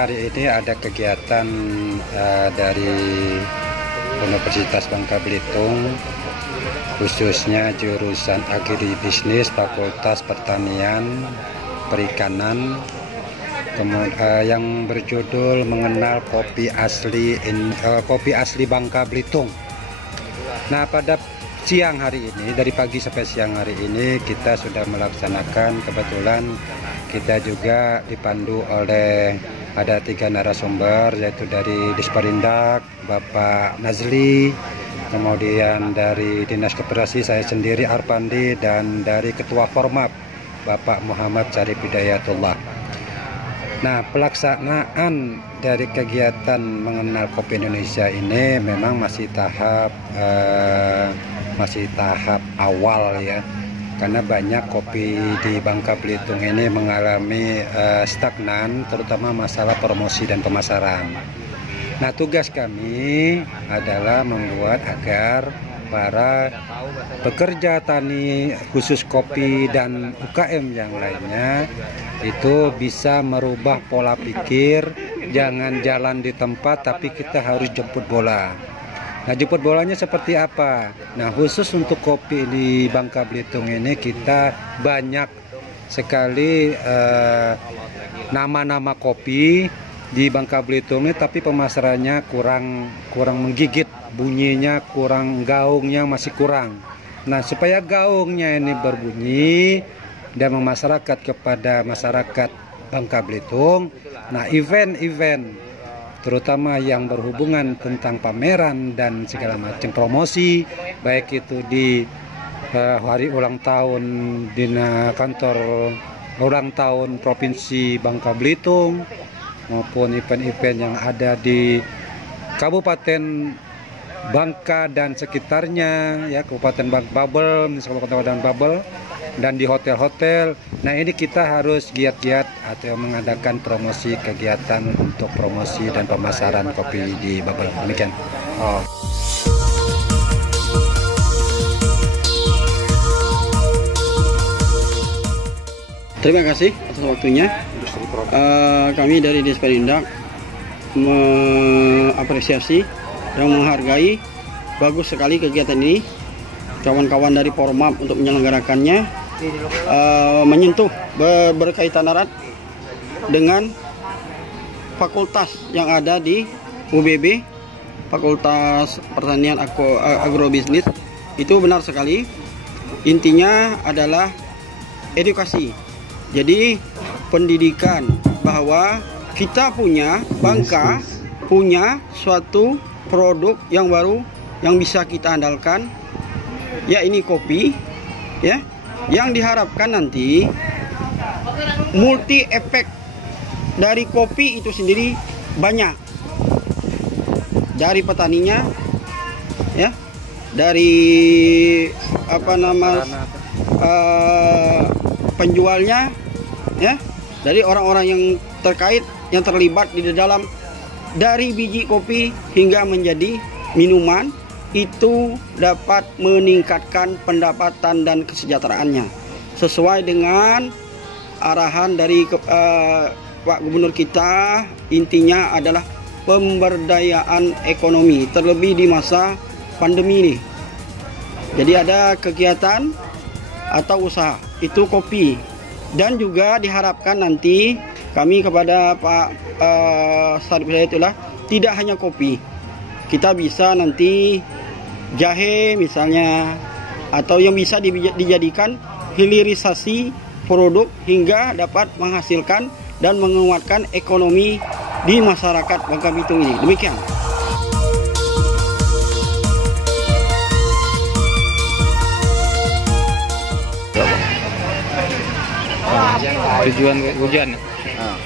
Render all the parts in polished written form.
Hari ini ada kegiatan dari Universitas Bangka Belitung, khususnya jurusan Agribisnis Fakultas Pertanian Perikanan, yang berjudul mengenal kopi asli Bangka Belitung. Nah, pada siang hari ini, dari pagi sampai siang hari ini kita sudah melaksanakan, kebetulan kita juga dipandu oleh ada 3 narasumber, yaitu dari Disperindak Bapak Nazli, kemudian dari Dinas Koperasi saya sendiri Arpandi, dan dari Ketua Formap Bapak Muhammad Syarif Hidayatullah. Nah, pelaksanaan dari kegiatan mengenal kopi Indonesia ini memang masih tahap awal ya, karena banyak kopi di Bangka Belitung ini mengalami stagnan, terutama masalah promosi dan pemasaran. Nah, tugas kami adalah membuat agar para pekerja tani khusus kopi dan UKM yang lainnya itu bisa merubah pola pikir, jangan jalan di tempat tapi kita harus jemput bola. Nah, jemput bolanya seperti apa? Nah, khusus untuk kopi di Bangka Belitung ini kita banyak sekali nama-nama kopi di Bangka Belitung ini, tapi pemasarannya kurang menggigit, bunyinya kurang, gaungnya masih kurang. Nah, supaya gaungnya ini berbunyi dan memasyarakat kepada masyarakat Bangka Belitung, nah event-event terutama yang berhubungan tentang pameran dan segala macam promosi, baik itu di hari ulang tahun di kantor ulang tahun Provinsi Bangka Belitung, maupun event-event yang ada di Kabupaten Bangka dan sekitarnya ya, Kabupaten Babel, misalnya Kabupaten Babel, dan di hotel-hotel. Nah, ini kita harus giat-giat atau mengadakan promosi, kegiatan untuk promosi dan pemasaran kopi di Babel. Demikian. Terima kasih atas waktunya. Kami dari Disperindak mengapresiasi dan menghargai bagus sekali kegiatan ini. Kawan-kawan dari Formap untuk menyelenggarakannya menyentuh berkaitan erat dengan fakultas yang ada di UBB, Fakultas Pertanian Agrobisnis. Itu benar sekali. Intinya adalah edukasi. Jadi pendidikan bahwa kita Bangka punya suatu produk yang baru yang bisa kita andalkan, ya ini kopi ya, yang diharapkan nanti multi efek dari kopi itu sendiri banyak, dari petaninya ya, dari penjualnya ya, dari orang-orang yang terkait, yang terlibat di dalam, dari biji kopi hingga menjadi minuman, itu dapat meningkatkan pendapatan dan kesejahteraannya sesuai dengan arahan dari Pak Gubernur kita. Intinya adalah pemberdayaan ekonomi, terlebih di masa pandemi ini. Jadi ada kegiatan atau usaha itu kopi, dan juga diharapkan nanti kami kepada Pak Syarif Hidayatullah tidak hanya kopi, kita bisa nanti jahe misalnya, atau yang bisa dijadikan hilirisasi produk hingga dapat menghasilkan dan menguatkan ekonomi di masyarakat Bangka Belitung ini. Demikian. Hujan. Ah.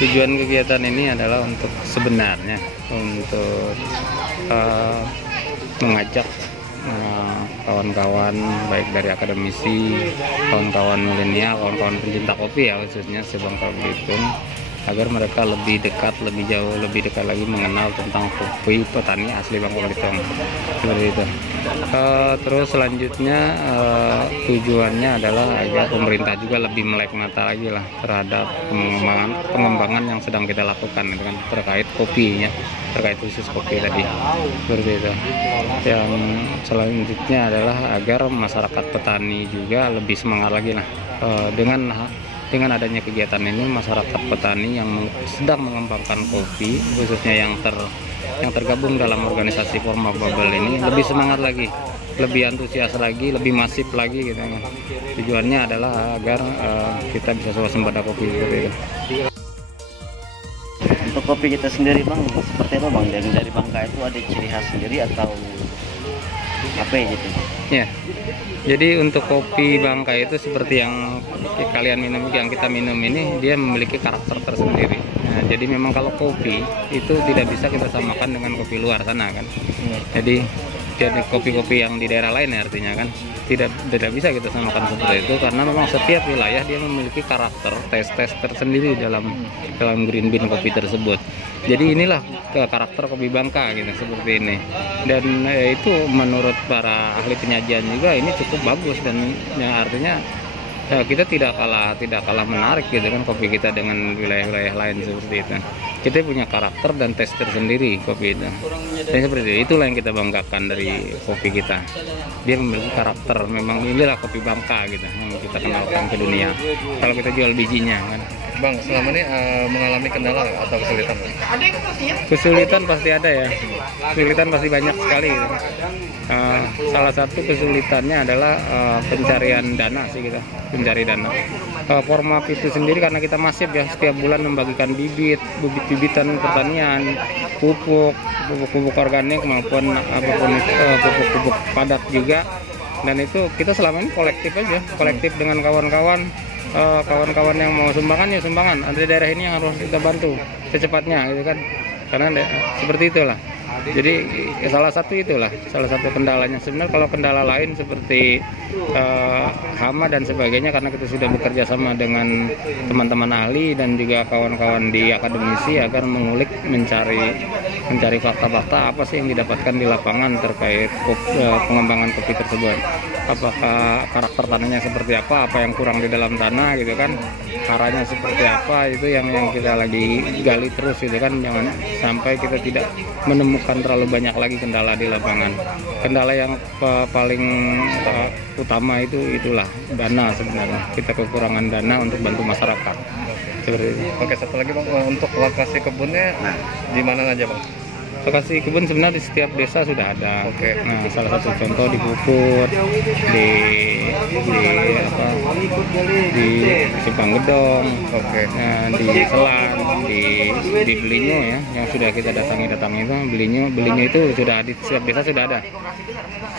Tujuan kegiatan ini adalah untuk sebenarnya untuk mengajak kawan-kawan baik dari akademisi, kawan-kawan milenial, kawan-kawan pencinta kopi ya khususnya Bangka Belitung, agar mereka lebih dekat, lebih jauh, lebih dekat lagi mengenal tentang kopi petani asli Bangka Belitung seperti itu. Terus selanjutnya tujuannya adalah agar pemerintah juga lebih melek mata lagi lah terhadap pengembangan yang sedang kita lakukan dengan terkait kopinya, terkait khusus kopi tadi seperti itu. Yang selanjutnya adalah agar masyarakat petani juga lebih semangat lagi lah dengan adanya kegiatan ini. Masyarakat petani yang sedang mengembangkan kopi khususnya yang tergabung dalam organisasi Forma Bubble ini lebih semangat lagi, lebih antusias lagi, lebih masif lagi gitu. Tujuannya adalah agar kita bisa swasembada kopi seperti itu. Untuk kopi kita sendiri Bang, seperti apa Bang? Dari Bangka itu ada ciri khas sendiri atau apa ya gitu? Ya, jadi untuk kopi Bangka itu seperti yang kalian minum, yang kita minum ini, dia memiliki karakter tersendiri. Nah, jadi memang kalau kopi itu tidak bisa kita samakan dengan kopi luar sana kan. Jadi kopi-kopi yang di daerah lain ya, artinya kan tidak bisa kita samakan seperti itu, karena memang setiap wilayah dia memiliki karakter tes tersendiri dalam green bean kopi tersebut. Jadi inilah karakter kopi Bangka gitu, seperti ini. Dan itu menurut para ahli penyajian juga ini cukup bagus, dan ya, artinya kita tidak kalah menarik gitu kan kopi kita dengan wilayah-wilayah lain seperti itu. Kita punya karakter dan tes tersendiri kopi itu. Dan seperti itulah yang kita banggakan dari kopi kita. Dia memiliki karakter, memang inilah kopi Bangka gitu yang kita kenalkan ke dunia. Kalau kita jual bijinya kan. Bang, selama ini mengalami kendala atau kesulitan? Kesulitan pasti ada ya. Kesulitan pasti banyak sekali gitu. Salah satu kesulitannya adalah pencarian dana sih kita, mencari dana. Forma itu sendiri karena kita masif ya, setiap bulan membagikan bibit-bibitan pertanian, pupuk organik maupun apapun pupuk padat juga. Dan itu kita selama ini kolektif aja, kolektif dengan kawan-kawan yang mau sumbangan ya sumbangan. Ada daerah ini yang harus kita bantu secepatnya gitu kan, karena seperti itulah. Jadi salah satu kendalanya. Sebenarnya kalau kendala lain seperti hama dan sebagainya, karena kita sudah bekerja sama dengan teman-teman ahli dan juga kawan-kawan di akademisi agar mengulik, mencari fakta-fakta apa sih yang didapatkan di lapangan terkait pengembangan kopi tersebut. Apakah karakter tanahnya seperti apa yang kurang di dalam tanah gitu kan, caranya seperti apa, itu yang kita lagi gali terus gitu kan. Jangan sampai kita tidak menemukan terlalu banyak lagi kendala di lapangan. Kendala yang paling utama itulah dana sebenarnya. Kita kekurangan dana untuk bantu masyarakat. Seperti itu. Oke, satu lagi Bang, untuk lokasi kebunnya di mana aja Bang? Lokasi kebun sebenarnya di setiap desa sudah ada. Oke. Nah, salah satu contoh di Puput, di Cipanggedong, nah, di Selan, di Belinyo ya, yang sudah kita datangi itu. Belinyo itu sudah di setiap desa sudah ada.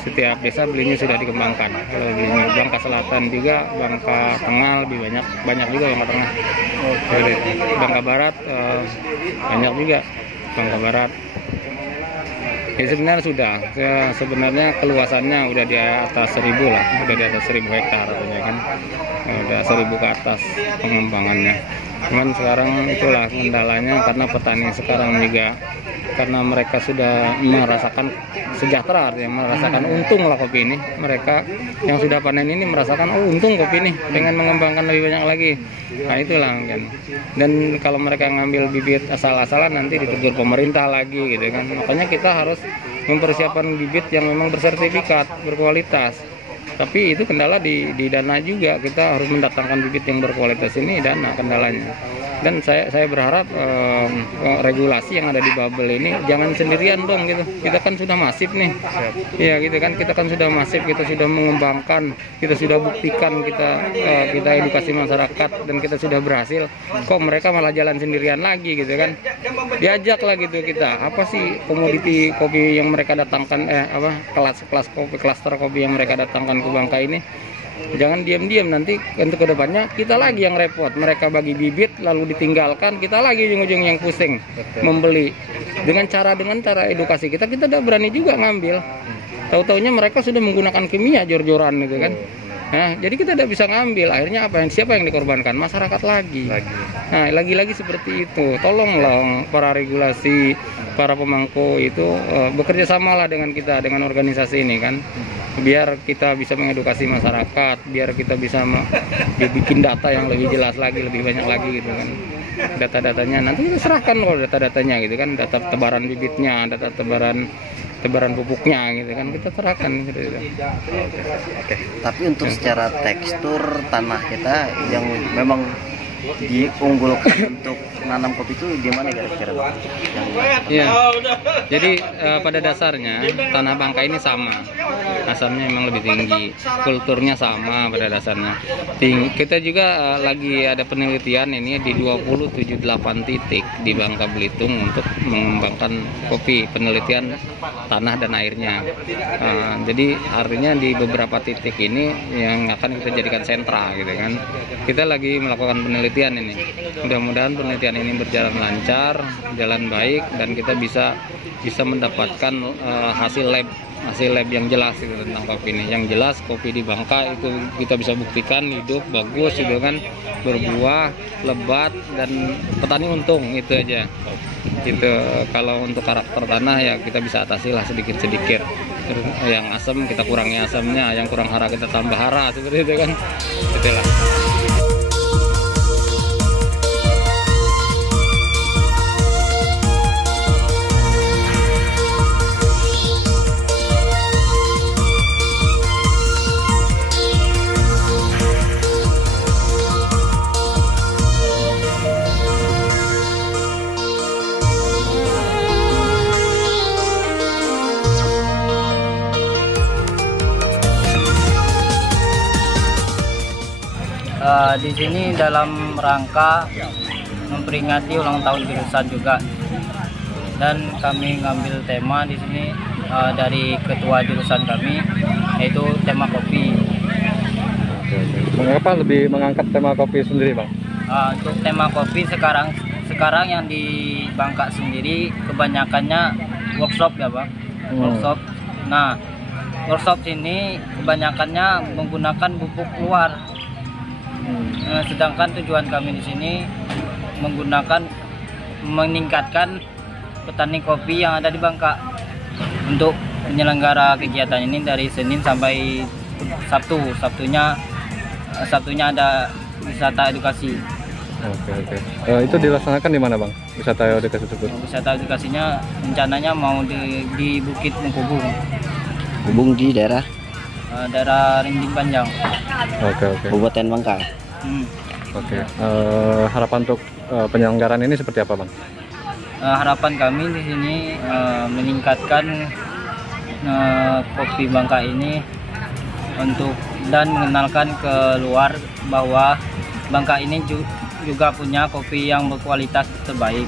Setiap desa Belinyo sudah dikembangkan. Kalau Belinyo Bangka Selatan juga, Bangka Tengah lebih banyak juga Bangka Tengah. Bangka Barat banyak juga Bangka Barat. Ya, sebenarnya keluasannya udah di atas 1000 lah, udah di atas 1000 hektar artinya kan, udah 1000 ke atas pengembangannya. Cuman sekarang itulah kendalanya, karena petani sekarang juga karena mereka sudah merasakan sejahtera, artinya merasakan untung lah kopi ini. Mereka yang sudah panen ini merasakan untung kopi ini dengan mengembangkan lebih banyak lagi. Nah itulah kan. Dan kalau mereka ngambil bibit asal-asalan nanti ditegur pemerintah lagi gitu kan. Makanya kita harus mempersiapkan bibit yang memang bersertifikat, berkualitas. Tapi itu kendala di dana juga, kita harus mendatangkan bibit yang berkualitas, ini dana kendalanya. Dan saya berharap regulasi yang ada di Bubble ini jangan sendirian dong gitu. Kita kan sudah masif nih, ya gitu kan, kita kan sudah masif, kita sudah mengembangkan, kita sudah buktikan, kita edukasi masyarakat dan kita sudah berhasil. Kok mereka malah jalan sendirian lagi gitu kan? Diajak lah gitu kita. Apa sih komoditi kopi yang mereka datangkan, kelas kopi, klaster kopi yang mereka datangkan ke Bangka ini? Jangan diam-diam, nanti untuk kedepannya kita lagi yang repot. Mereka bagi bibit lalu ditinggalkan, kita lagi ujung-ujung yang pusing membeli. Dengan cara edukasi kita udah berani juga ngambil. Tahu-taunya mereka sudah menggunakan kimia jor-joran gitu kan. Nah, jadi kita tidak bisa ngambil. Akhirnya apa? Siapa yang dikorbankan? Masyarakat lagi. Nah, lagi-lagi seperti itu. Tolonglah para regulasi, para pemangku itu bekerja samalah dengan kita, dengan organisasi ini kan. Biar kita bisa mengedukasi masyarakat, biar kita bisa bikin data yang lebih jelas lagi, lebih banyak lagi gitu kan. Data-datanya nanti kita serahkan kalau data-datanya gitu kan, data tebaran bibitnya, data tebaran pupuknya gitu kan, kita serahkan gitu. Oke. Tapi untuk secara tekstur tanah kita yang memang diunggulkan untuk nanam kopi itu gimana kira-kira Bang? Iya. Jadi pada dasarnya tanah Bangka ini sama, asamnya memang lebih tinggi, kulturnya sama pada dasarnya. Kita juga lagi ada penelitian ini di 278 titik di Bangka Belitung untuk mengembangkan kopi, penelitian tanah dan airnya. Jadi artinya di beberapa titik ini yang akan kita jadikan sentra gitu kan. Kita lagi melakukan penelitian ini. Mudah-mudahan penelitian ini berjalan lancar, jalan baik, dan kita bisa mendapatkan hasil lab yang jelas gitu tentang kopi ini. Yang jelas kopi di Bangka itu kita bisa buktikan hidup bagus gitu kan, berbuah, lebat, dan petani untung, itu aja. Gitu. Kalau untuk karakter tanah ya kita bisa atasi lah sedikit-sedikit. Yang asam kita kurangi asamnya, yang kurang hara kita tambah hara, seperti itu kan. Itulah. Di sini dalam rangka memperingati ulang tahun jurusan juga, dan kami ngambil tema di sini dari ketua jurusan kami, yaitu tema kopi. Mengapa lebih mengangkat tema kopi sendiri, Bang? Untuk tema kopi sekarang yang di Bangka sendiri kebanyakannya workshop ya Bang, workshop. Nah, workshop sini kebanyakannya menggunakan pupuk luar. Sedangkan tujuan kami di sini meningkatkan petani kopi yang ada di Bangka untuk menyelenggara kegiatan ini dari Senin sampai Sabtu. Sabtunya ada wisata edukasi. Oke. Itu dilaksanakan di mana, Bang? Wisata edukasi tersebut? Wisata edukasinya rencananya mau di Bukit Mengkubung. Hubung di daerah Rinjing Panjang. Oke. Kabupaten Bangka. Oke. Harapan untuk penyelenggaraan ini seperti apa, Bang? Harapan kami di sini meningkatkan kopi Bangka ini dan mengenalkan ke luar bahwa Bangka ini juga punya kopi yang berkualitas terbaik.